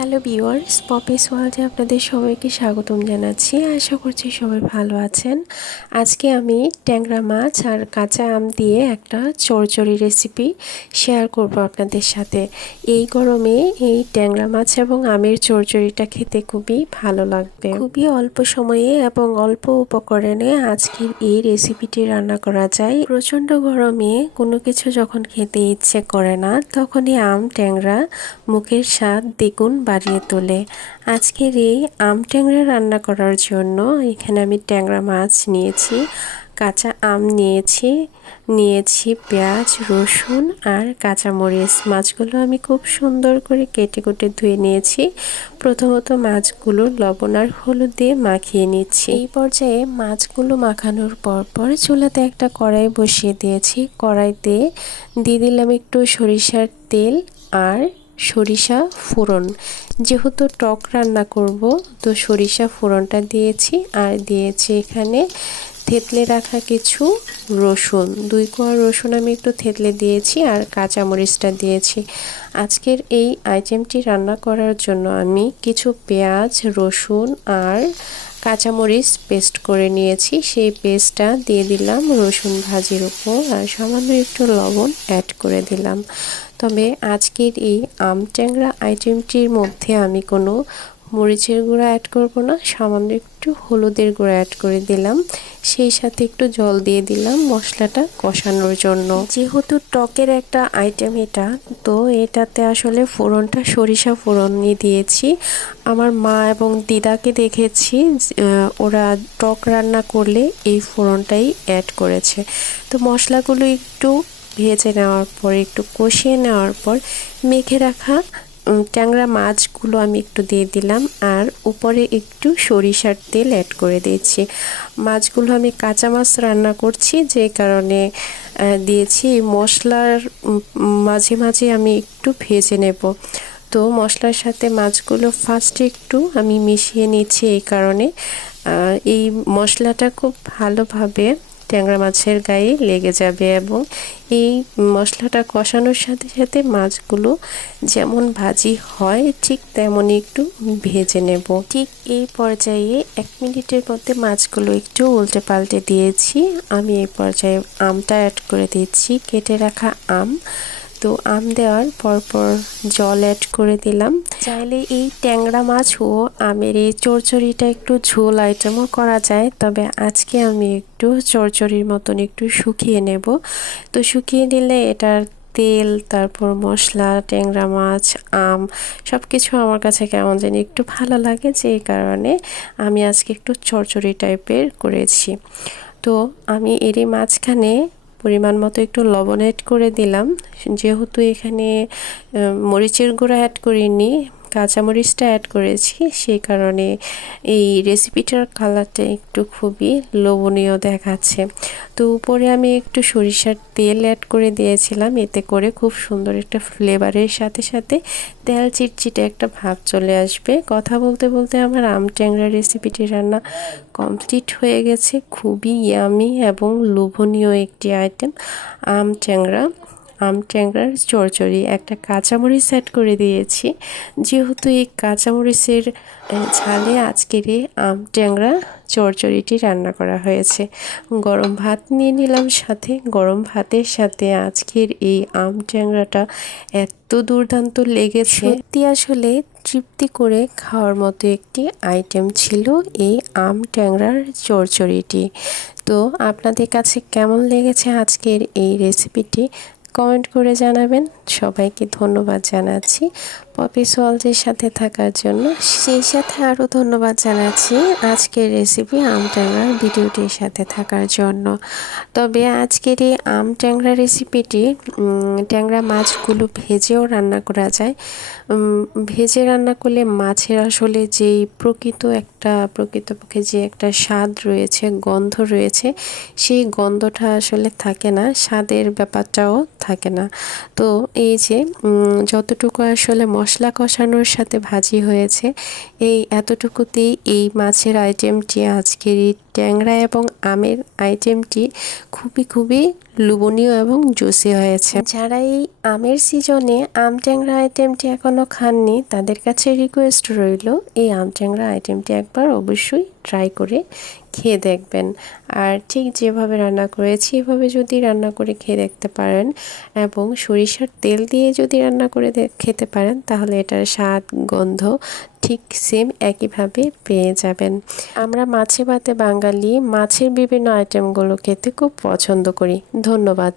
Hello viewers, Poppy's ওয়ার্ল্ডে আপনাদের সবাইকে স্বাগতম জানাচ্ছি। আশা করছি সবাই ভালো আছেন। আজকে আমি ট্যাংরা মাছ আর কাঁচা আম দিয়ে একটা চরচড়ি রেসিপি শেয়ার করব আপনাদের সাথে। এই গরমে এই ট্যাংরা মাছ এবং আমের চরচড়িটা খেতে খুবই ভালো লাগবে। খুবই অল্প সময়ে এবং অল্প উপকরণে আজকের এই রেসিপিটি রান্না করা যায়। প্রচণ্ড গরমে কোনো কিছু যখন খেতে ইচ্ছে করে না, তখনই আম, ট্যাংরা, মুখের স্বাদ দ্বিগুণ বাড়িয়ে তোলে। আজকের এই আম ট্যাংরা রান্না করার জন্য এখানে আমি ট্যাংরা মাছ নিয়েছি, কাঁচা আম নিয়েছি নিয়েছি পেঁয়াজ, রসুন আর কাঁচামরিচ। মাছগুলো আমি খুব সুন্দর করে কেটে কুটে ধুয়ে নিয়েছি। প্রথমত মাছগুলো লবণ আর হলুদ দিয়ে মাখিয়ে নিচ্ছি। এই পর্যায়ে মাছগুলো মাখানোর পর পর চুলাতে একটা কড়াই বসিয়ে দিয়েছি। কড়াইতে দিয়ে দিলাম একটু সরিষার তেল আর সরিষা ফোড়ন। যেহেতু টক রান্না করব, তো সরিষা ফোড়নটা দিয়েছি আর দিয়েছি এখানে থেতলে রাখা কিছু রসুন। দুই কোয়া রসুন আমি একটু থেতলে দিয়েছি আর কাঁচামরিচটা দিয়েছি। আজকের এই আইটেমটি রান্না করার জন্য আমি কিছু পেঁয়াজ, রসুন আর কাঁচামরিচ পেস্ট করে নিয়েছি। সেই পেস্টটা দিয়ে দিলাম রসুন ভাজির উপর আর সামান্য একটু লবণ অ্যাড করে দিলাম। তবে আজকের এই আম ট্যাংরা আইটেমটির মধ্যে আমি কোনো মরিচের গুঁড়া অ্যাড করব না, সামান্য একটু হলুদের গুঁড়া অ্যাড করে দিলাম। সেই সাথে একটু জল দিয়ে দিলাম মশলাটা কষানোর জন্য। যেহেতু টকের একটা আইটেম এটা, তো এটাতে আসলে ফোড়নটা সরিষা ফোড়ন নিয়ে দিয়েছি। আমার মা এবং দিদাকে দেখেছি ওরা টক রান্না করলে এই ফোড়নটাই অ্যাড করেছে। তো মশলাগুলো একটু ভেজে নেওয়ার পর, একটু কষিয়ে নেওয়ার পর মেখে রাখা ট্যাংরা মাছগুলো আমি একটু দিয়ে দিলাম আর উপরে একটু সরিষার তেল অ্যাড করে দিয়েছি। মাছগুলো আমি কাঁচা মাছ রান্না করছি, যে কারণে দিয়েছি মশলার মাঝে মাঝে আমি একটু ভেজে নেব। তো মশলার সাথে মাছগুলো ফার্স্টে একটু আমি মিশিয়ে নিচ্ছি এই কারণে। এই মশলাটা খুব ভালোভাবে ট্যাংরা মাছের গায়ে লেগে যাবে এবং এই মশলাটা কষানোর সাথে সাথে মাছগুলো যেমন ভাজি হয়, ঠিক তেমনই একটু ভেজে নেব। ঠিক এই পর্যায়ে এক মিনিটের মধ্যে মাছগুলো একটু উল্টে পাল্টে দিয়েছি। আমি এই পর্যায়ে আমটা অ্যাড করে দিচ্ছি। কেটে রাখা আম তো আম দেওয়ার পরপর জল অ্যাড করে দিলাম। চাইলে এই ট্যাংরা মাছ ও আমের এই চরচড়িটা একটু ঝোল আইটেমও করা যায়, তবে আজকে আমি একটু চরচড়ির মতন একটু শুকিয়ে নেব। তো শুকিয়ে নিলে এটার তেল, তারপর মশলা, ট্যাংরা মাছ, আম সব কিছু আমার কাছে কেমন জানি একটু ভালো লাগে যে কারণে আমি আজকে একটু চরচড়ি টাইপের করেছি। তো আমি এরই মাঝখানে পরিমাণ মতো একটু লবণ অ্যাড করে দিলাম। যেহেতু এখানে মরিচের গুঁড়া অ্যাড করিনি কাঁচামরিচটা অ্যাড করেছি, সেই কারণে এই রেসিপিটার কালারটা একটু খুবই লোভনীয় দেখাচ্ছে। তো উপরে আমি একটু সরিষার তেল অ্যাড করে দিয়েছিলাম, এতে করে খুব সুন্দর একটা ফ্লেভারের সাথে সাথে তেল চিটচিটে একটা ভাব চলে আসবে। কথা বলতে বলতে আমার আম ট্যাংরা রেসিপিটি রান্না কমপ্লিট হয়ে গেছে। খুবই ইয়ামি এবং লোভনীয় একটি আইটেম আম ট্যাংরা। আম ট্যাংরার চড়চড়ি একটা কাঁচামরিচ অ্যাড করে দিয়েছি। যেহেতু এই কাঁচামরিচের ঝালে আজকের এই আম ট্যাংরা চড়চড়িটি রান্না করা হয়েছে। গরম ভাত নিয়ে নিলাম সাথে। গরম ভাতের সাথে আজকের এই আম ট্যাংরাটা এত দুর্দান্ত লেগেছে। সত্যি আসলে তৃপ্তি করে খাওয়ার মতো একটি আইটেম ছিল এই আম ট্যাংরার চড়চড়িটি। তো আপনাদের কাছে কেমন লেগেছে আজকের এই রেসিপিটি? কমেন্ট করে জানাবেন। সবাইকে ধন্যবাদ জানাচ্ছি। পপি সলজের সাথে থাকার জন্য সেই সাথে আরও ধন্যবাদ জানাচ্ছি আজকের রেসিপি আম ট্যাংরার ভিডিওটির সাথে থাকার জন্য। তবে আজকের এই আম ট্যাংরা রেসিপিটি ট্যাংরা মাছগুলো ভেজেও রান্না করা যায়। ভেজে রান্না করলে মাছের আসলে যেই প্রকৃত একটা, প্রকৃতপক্ষে যে একটা স্বাদ রয়েছে, গন্ধ রয়েছে, সেই গন্ধটা আসলে থাকে না। স্বাদের ব্যাপারটাও থাকে না। তো এই যে যতটুকু আসলে মশলা কষানোর সাথে ভাজি হয়েছে, এই এতটুকুতেই এই মাছের আইটেমটি আজকের এই ট্যাংরা এবং আমের আইটেমটি খুবই খুবই লুবনীয় এবং জুসি হয়েছে। যারা এই আমের সিজনে আম ট্যাংরা আইটেমটি এখনও খাননি, তাদের কাছে রিকোয়েস্ট রইল এই আম ট্যাংরা আইটেমটি একবার অবশ্যই ট্রাই করে খেয়ে দেখবেন। আর ঠিক যেভাবে রান্না করেছি, এভাবে যদি রান্না করে খেয়ে দেখতে পারেন এবং সরিষার তেল দিয়ে যদি রান্না করে খেতে পারেন, তাহলে এটার স্বাদ, গন্ধ ঠিক সেম একইভাবে পেয়ে যাবেন। আমরা মাছে ভাতে বাঙালি, মাছের বিভিন্ন আইটেমগুলো খেতে খুব পছন্দ করি। ধন্যবাদ।